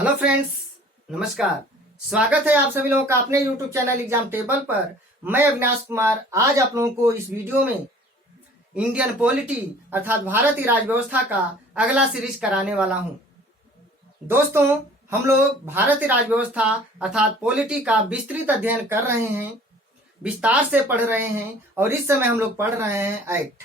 Hello friends, नमस्कार। स्वागत है आप सभी लोगों का अपने यूट्यूब चैनल एग्जाम टेबल पर। मैं अविनाश कुमार आज आप लोगों को इस वीडियो में इंडियन पॉलिटी अर्थात भारतीय राज व्यवस्था का अगला सीरीज कराने वाला हूं। दोस्तों, हम लोग भारतीय राज व्यवस्था अर्थात पॉलिटी का विस्तृत अध्ययन कर रहे हैं, विस्तार से पढ़ रहे हैं और इस समय हम लोग पढ़ रहे हैं एक्ट।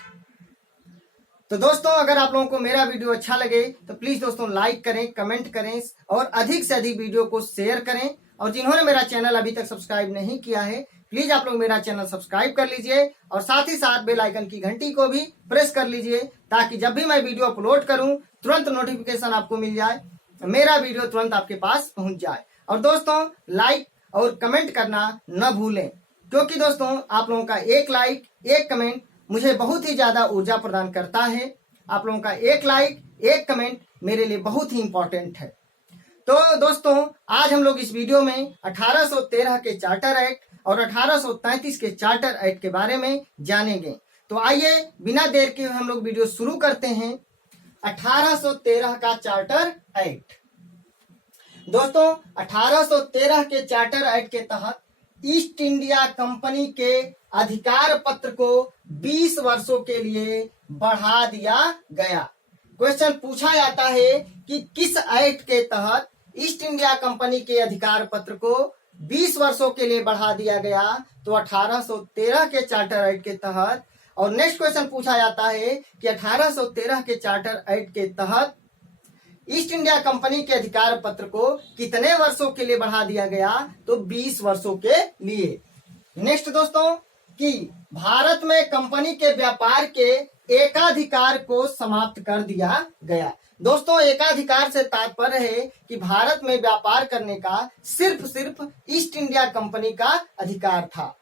तो दोस्तों, अगर आप लोगों को मेरा वीडियो अच्छा लगे तो प्लीज दोस्तों लाइक करें, कमेंट करें और अधिक से अधिक वीडियो को शेयर करें। और जिन्होंने मेरा चैनल अभी तक सब्सक्राइब नहीं किया है, प्लीज आप लोग मेरा चैनल सब्सक्राइब कर लीजिए और साथ ही साथ बेल आइकन की घंटी को भी प्रेस कर लीजिए ताकि जब भी मैं वीडियो अपलोड करूं तुरंत नोटिफिकेशन आपको मिल जाए, मेरा वीडियो तुरंत आपके पास पहुंच जाए। और दोस्तों, लाइक और कमेंट करना न भूलें, क्योंकि दोस्तों आप लोगों का एक लाइक, एक कमेंट मुझे बहुत ही ज्यादा ऊर्जा प्रदान करता है। आप लोगों का एक लाइक, एक कमेंट मेरे लिए बहुत ही इंपॉर्टेंट है। तो दोस्तों, आज हम लोग इस वीडियो में 1813 के चार्टर एक्ट और 1833 के चार्टर एक्ट के बारे में जानेंगे। तो आइए बिना देर के हम लोग वीडियो शुरू करते हैं। 1813 का चार्टर एक्ट। दोस्तों, 1813 के चार्टर एक्ट के तहत ईस्ट इंडिया कंपनी के अधिकार पत्र को 20 वर्षों के लिए बढ़ा दिया गया। क्वेश्चन पूछा जाता है कि किस एक्ट के तहत ईस्ट इंडिया कंपनी के अधिकार पत्र को 20 वर्षों के लिए बढ़ा दिया गया। तो 1813 के चार्टर एक्ट के तहत। और नेक्स्ट क्वेश्चन पूछा जाता है कि 1813 के चार्टर एक्ट के तहत ईस्ट इंडिया कंपनी के अधिकार पत्र को कितने वर्षों के लिए बढ़ा दिया गया। तो 20 वर्षों के लिए। नेक्स्ट दोस्तों, कि भारत में कंपनी के व्यापार के एकाधिकार को समाप्त कर दिया गया। दोस्तों, एकाधिकार से तात्पर्य है कि भारत में व्यापार करने का सिर्फ ईस्ट इंडिया कंपनी का अधिकार था।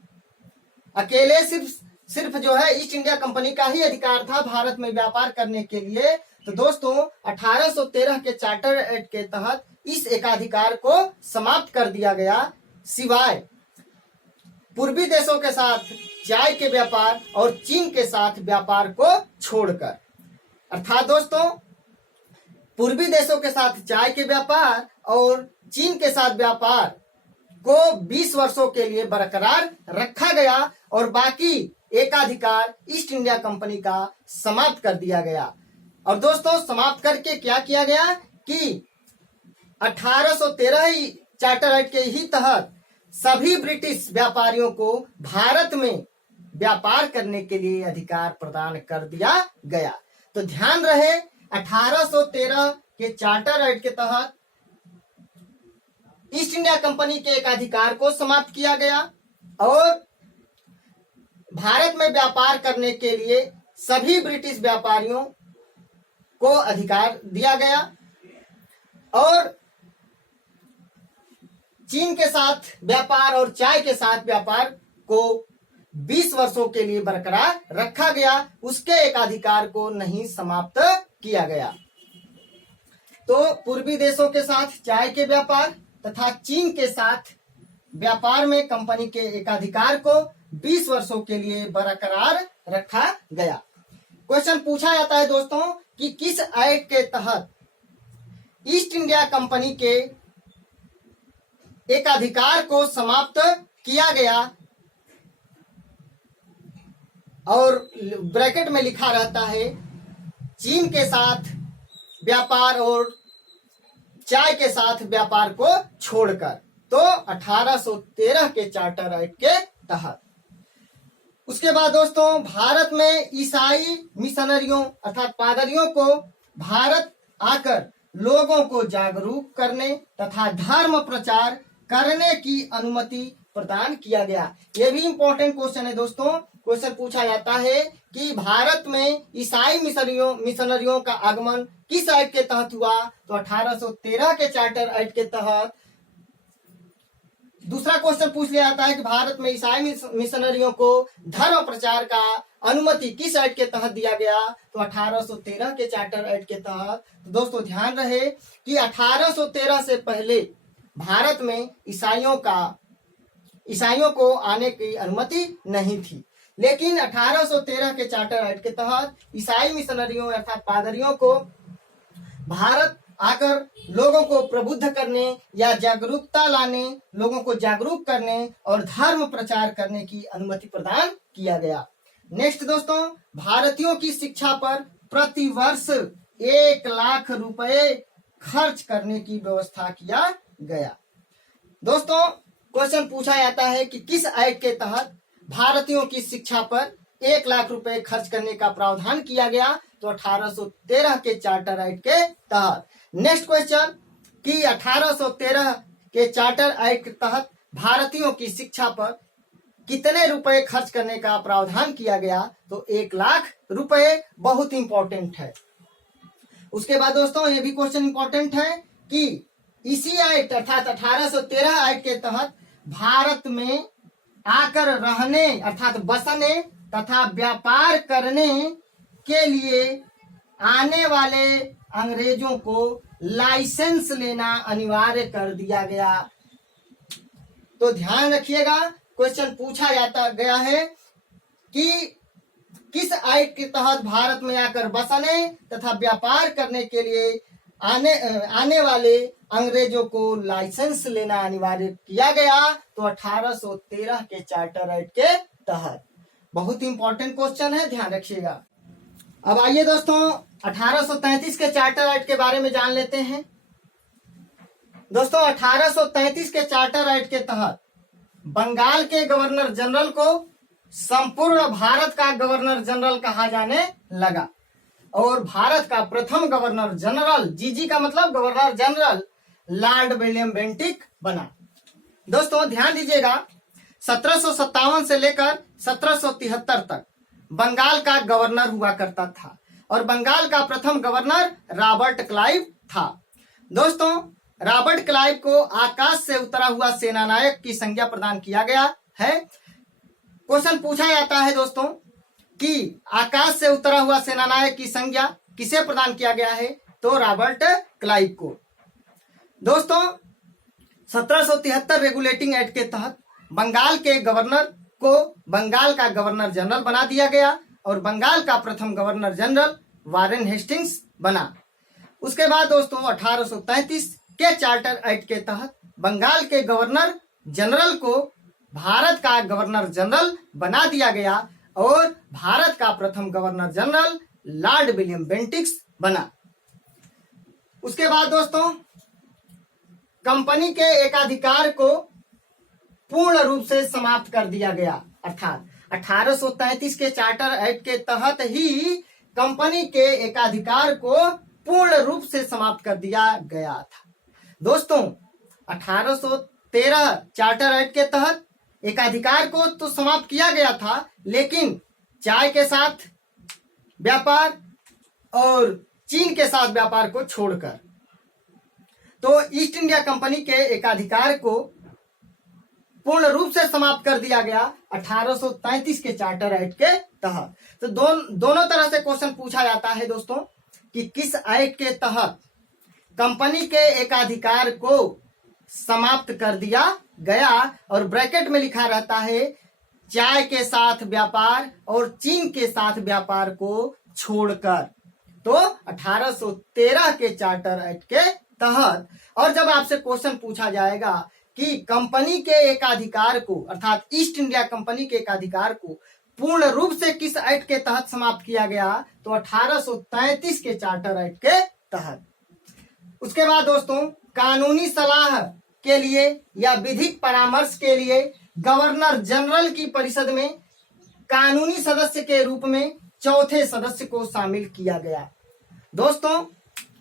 अकेले सिर्फ जो है ईस्ट इंडिया कंपनी का ही अधिकार था भारत में व्यापार करने के लिए। तो दोस्तों, 1813 के चार्टर एक्ट के तहत इस एकाधिकार को समाप्त कर दिया गया, सिवाय पूर्वी देशों के साथ चाय के व्यापार और चीन के साथ व्यापार को छोड़कर। अर्थात दोस्तों, पूर्वी देशों के साथ चाय के व्यापार और चीन के साथ व्यापार को 20 वर्षों के लिए बरकरार रखा गया और बाकी एकाधिकार ईस्ट इंडिया कंपनी का समाप्त कर दिया गया। और दोस्तों, समाप्त करके क्या किया गया कि 1813 ही चार्टर एक्ट के ही तहत सभी ब्रिटिश व्यापारियों को भारत में व्यापार करने के लिए अधिकार प्रदान कर दिया गया। तो ध्यान रहे, 1813 के चार्टर एक्ट के तहत ईस्ट इंडिया कंपनी के एक अधिकार को समाप्त किया गया और भारत में व्यापार करने के लिए सभी ब्रिटिश व्यापारियों को अधिकार दिया गया और चीन के साथ व्यापार और चाय के साथ व्यापार को 20 वर्षों के लिए बरकरार रखा गया। उसके एकाधिकार को नहीं समाप्त किया गया। तो पूर्वी देशों के साथ चाय के व्यापार तथा चीन के साथ व्यापार में कंपनी के एकाधिकार को 20 वर्षों के लिए बरकरार रखा गया। क्वेश्चन पूछा जाता है दोस्तों कि किस एक्ट के तहत ईस्ट इंडिया कंपनी के एकाधिकार को समाप्त किया गया। और ब्रैकेट में लिखा रहता है चीन के साथ व्यापार और चाय के साथ व्यापार को छोड़कर। तो 1813 के चार्टर एक्ट के तहत। उसके बाद दोस्तों, भारत में ईसाई मिशनरियों अर्थात पादरियों को भारत आकर लोगों को जागरूक करने तथा धर्म प्रचार करने की अनुमति प्रदान किया गया। यह भी इंपॉर्टेंट क्वेश्चन है दोस्तों। क्वेश्चन पूछा जाता है कि भारत में ईसाई मिशनरियों का आगमन किस एक्ट के तहत हुआ। तो 1813 के चार्टर एक्ट के तहत। दूसरा क्वेश्चन पूछ लिया जाता है कि भारत में ईसाई मिशनरियों को धर्म प्रचार का अनुमति किस एक्ट के तहत दिया गया। तो 1813 के चार्टर एक्ट के तहत। तो दोस्तों, ध्यान रहे कि 1813 से पहले भारत में ईसाइयों को आने की अनुमति नहीं थी, लेकिन 1813 के चार्टर एक्ट के तहत ईसाई मिशनरियों अर्थात पादरियों को भारत आकर लोगों को प्रबुद्ध करने या जागरूकता लाने, लोगों को जागरूक करने और धर्म प्रचार करने की अनुमति प्रदान किया गया। नेक्स्ट दोस्तों, भारतीयों की शिक्षा पर प्रति वर्ष 1,00,000 रुपए खर्च करने की व्यवस्था किया गया। दोस्तों, क्वेश्चन पूछा जाता है कि किस एक्ट के तहत भारतीयों की शिक्षा पर 1,00,000 रुपए खर्च करने का प्रावधान किया गया? तो 1813 के चार्टर एक्ट के तहत। नेक्स्ट क्वेश्चन कि 1813 के चार्टर एक्ट के तहत भारतीयों की शिक्षा पर कितने रुपए खर्च करने का प्रावधान किया गया? तो 1,00,000 रुपए। बहुत इंपॉर्टेंट है। उसके बाद दोस्तों ये भी क्वेश्चन इंपॉर्टेंट है कि इसी एक्ट अर्थात 1813 एक्ट के तहत भारत में आकर रहने अर्थात बसने तथा व्यापार करने के लिए आने वाले अंग्रेजों को लाइसेंस लेना अनिवार्य कर दिया गया। तो ध्यान रखिएगा, क्वेश्चन पूछा जाता गया है कि किस एक्ट के तहत भारत में आकर बसने तथा व्यापार करने के लिए आने वाले अंग्रेजों को लाइसेंस लेना अनिवार्य किया गया? तो 1813 के चार्टर एक्ट के तहत। बहुत इंपॉर्टेंट क्वेश्चन है, ध्यान रखिएगा। अब आइए दोस्तों 1833 के चार्टर एक्ट के बारे में जान लेते हैं। दोस्तों 1833 के चार्टर एक्ट के तहत बंगाल के गवर्नर जनरल को संपूर्ण भारत का गवर्नर जनरल कहा जाने लगा और भारत का प्रथम गवर्नर जनरल, जीजी का मतलब governor general, Lord William Bentinck बना। दोस्तों ध्यान दीजिएगा, 1757 से लेकर 1773 तक बंगाल का गवर्नर हुआ करता था और बंगाल का प्रथम गवर्नर रॉबर्ट क्लाइव था। दोस्तों रॉबर्ट क्लाइव को आकाश से उतरा हुआ सेनानायक की संज्ञा प्रदान किया गया है। क्वेश्चन पूछा जाता है दोस्तों कि आकाश से उतरा हुआ सेनानायक की संज्ञा किसे प्रदान किया गया है? तो रॉबर्ट क्लाइव को। दोस्तों 1773 रेगुलेटिंग एक्ट के तहत बंगाल के गवर्नर को बंगाल का गवर्नर जनरल बना दिया गया और बंगाल का प्रथम गवर्नर जनरल वारेन हेस्टिंग्स बना। उसके बाद दोस्तों 1833 के चार्टर एक्ट के तहत बंगाल के गवर्नर जनरल को भारत का गवर्नर जनरल बना दिया गया और भारत का प्रथम गवर्नर जनरल लॉर्ड विलियम बेंटिक्स बना। उसके बाद दोस्तों कंपनी के एकाधिकार को पूर्ण रूप से समाप्त कर दिया गया, अर्थात 1833 के चार्टर एक्ट के तहत ही कंपनी के एकाधिकार को पूर्ण रूप से समाप्त कर दिया गया था। दोस्तों 1813 चार्टर एक्ट के तहत एकाधिकार को तो समाप्त किया गया था, लेकिन चाय के साथ व्यापार और चीन के साथ व्यापार को छोड़कर। तो ईस्ट इंडिया कंपनी के एकाधिकार को पूर्ण रूप से समाप्त कर दिया गया 1833 के चार्टर एक्ट के तहत। तो दोनों तरह से क्वेश्चन पूछा जाता है दोस्तों कि किस एक्ट के तहत कंपनी के एकाधिकार को समाप्त कर दिया गया, और ब्रैकेट में लिखा रहता है चाय के साथ व्यापार और चीन के साथ व्यापार को छोड़कर। तो 1813 के चार्टर एक्ट के तहत। और जब आपसे क्वेश्चन पूछा जाएगा कि कंपनी के एकाधिकार को अर्थात ईस्ट इंडिया कंपनी के एकाधिकार को पूर्ण रूप से किस एक्ट के तहत समाप्त किया गया, तो 1833 के चार्टर एक्ट के तहत। उसके बाद दोस्तों कानूनी सलाह के लिए या विधिक परामर्श के लिए गवर्नर जनरल की परिषद में कानूनी सदस्य के रूप में चौथे सदस्य को शामिल किया गया। दोस्तों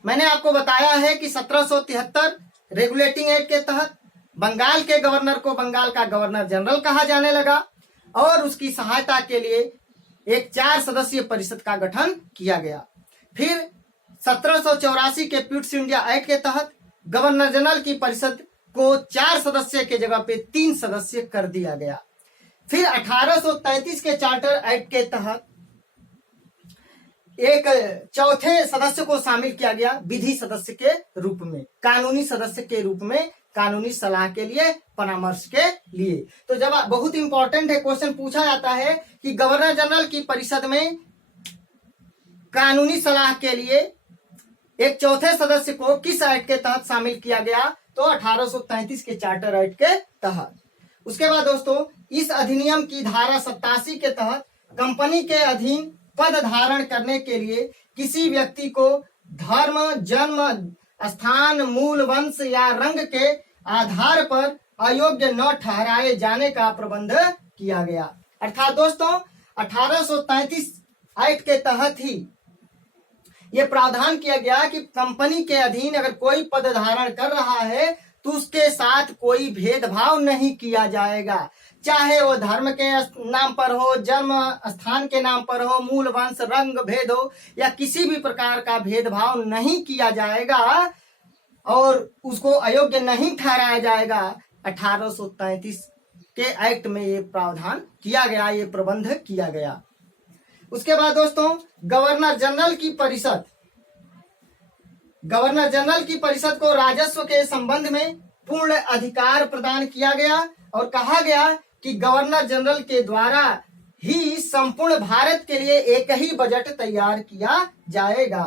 मैंने आपको बताया है कि 1773 रेगुलेटिंग एक्ट के तहत बंगाल के गवर्नर को बंगाल का गवर्नर जनरल कहा जाने लगा और उसकी सहायता के लिए एक 4 सदस्यीय परिषद का गठन किया गया। फिर 1784 के पिट्स इंडिया एक्ट के तहत गवर्नर जनरल की परिषद को 4 सदस्य के जगह पे 3 सदस्य कर दिया गया। फिर 1833 के चार्टर एक्ट के तहत एक चौथे सदस्य को शामिल किया गया विधि सदस्य के रूप में, कानूनी सदस्य के रूप में, कानूनी सलाह के लिए, परामर्श के लिए। तो जब बहुत इंपॉर्टेंट है, क्वेश्चन पूछा जाता है कि गवर्नर जनरल की परिषद में कानूनी सलाह के लिए एक चौथे सदस्य को किस एक्ट के तहत शामिल किया गया? तो 1833 के चार्टर एक्ट के तहत। उसके बाद दोस्तों, इस अधिनियम की धारा 87 के तहत कंपनी के अधीन पद धारण करने के लिए किसी व्यक्ति को धर्म, जन्म स्थान, मूल वंश या रंग के आधार पर अयोग्य न ठहराए जाने का प्रबंध किया गया। अर्थात दोस्तों 1833 एक्ट के तहत ही ये प्रावधान किया गया कि कंपनी के अधीन अगर कोई पद धारण कर रहा है तो उसके साथ कोई भेदभाव नहीं किया जाएगा, चाहे वो धर्म के नाम पर हो, जन्म स्थान के नाम पर हो, मूल वंश, रंग भेद हो, या किसी भी प्रकार का भेदभाव नहीं किया जाएगा और उसको अयोग्य नहीं ठहराया जाएगा। 1833 के एक्ट में ये प्रावधान किया गया, ये प्रबंध किया गया। उसके बाद दोस्तों, गवर्नर जनरल की परिषद को राजस्व के संबंध में पूर्ण अधिकार प्रदान किया गया और कहा गया कि गवर्नर जनरल के द्वारा ही संपूर्ण भारत के लिए एक ही बजट तैयार किया जाएगा।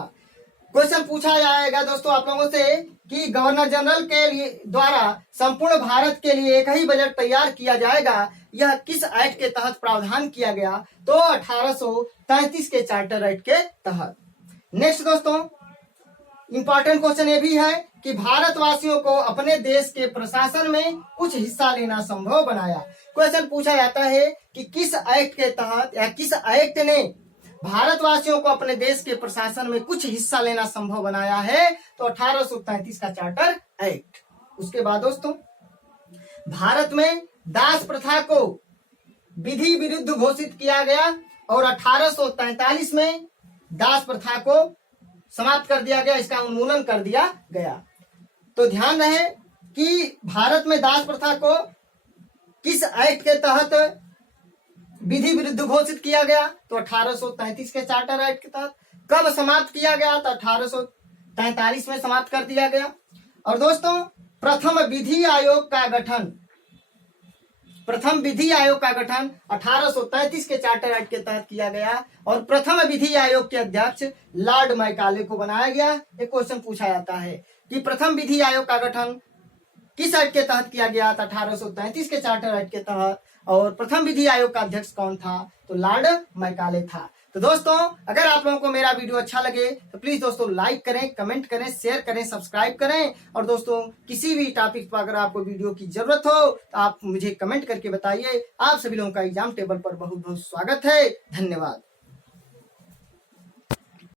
क्वेश्चन पूछा जाएगा दोस्तों आप लोगों से कि गवर्नर जनरल के लिए द्वारा संपूर्ण भारत के लिए एक ही बजट तैयार किया जाएगा, यह किस एक्ट के तहत प्रावधान किया गया? तो 1833 के चार्टर एक्ट के तहत। नेक्स्ट दोस्तों, इंपॉर्टेंट क्वेश्चन ये भी है कि भारतवासियों को अपने देश के प्रशासन में कुछ हिस्सा लेना संभव बनाया। क्वेश्चन पूछा जाता है कि किस एक्ट के तहत या किस एक्ट ने भारतवासियों को अपने देश के प्रशासन में कुछ हिस्सा लेना संभव बनाया है? तो 1833 का चार्टर एक्ट। उसके बाद दोस्तों, भारत में दास प्रथा को विधि विरुद्ध घोषित किया गया और 1843 में दास प्रथा को समाप्त कर दिया गया, इसका उन्मूलन कर दिया गया। तो ध्यान रहे कि भारत में दास प्रथा को किस एक्ट के तहत विधि विरुद्ध घोषित किया गया? तो 1833 के चार्टर एक्ट के तहत। कब समाप्त किया गया? तो 1843 में समाप्त कर दिया गया। और दोस्तों, प्रथम विधि आयोग का गठन 1833 के चार्टर एक्ट के तहत किया गया और प्रथम विधि आयोग के अध्यक्ष लॉर्ड मैकाले को बनाया गया। एक क्वेश्चन पूछा जाता है कि प्रथम विधि आयोग का गठन किस एक्ट के तहत किया गया? 1833 के चार्टर एक्ट के तहत। और प्रथम विधि आयोग का अध्यक्ष कौन था? तो लॉर्ड मैकाले था। तो दोस्तों, अगर आप लोगों को मेरा वीडियो अच्छा लगे तो प्लीज दोस्तों लाइक करें, कमेंट करें, शेयर करें, सब्सक्राइब करें। और दोस्तों, किसी भी टॉपिक पर अगर आपको वीडियो की जरूरत हो तो आप मुझे कमेंट करके बताइए। आप सभी लोगों का एग्जाम टेबल पर बहुत बहुत स्वागत है। धन्यवाद।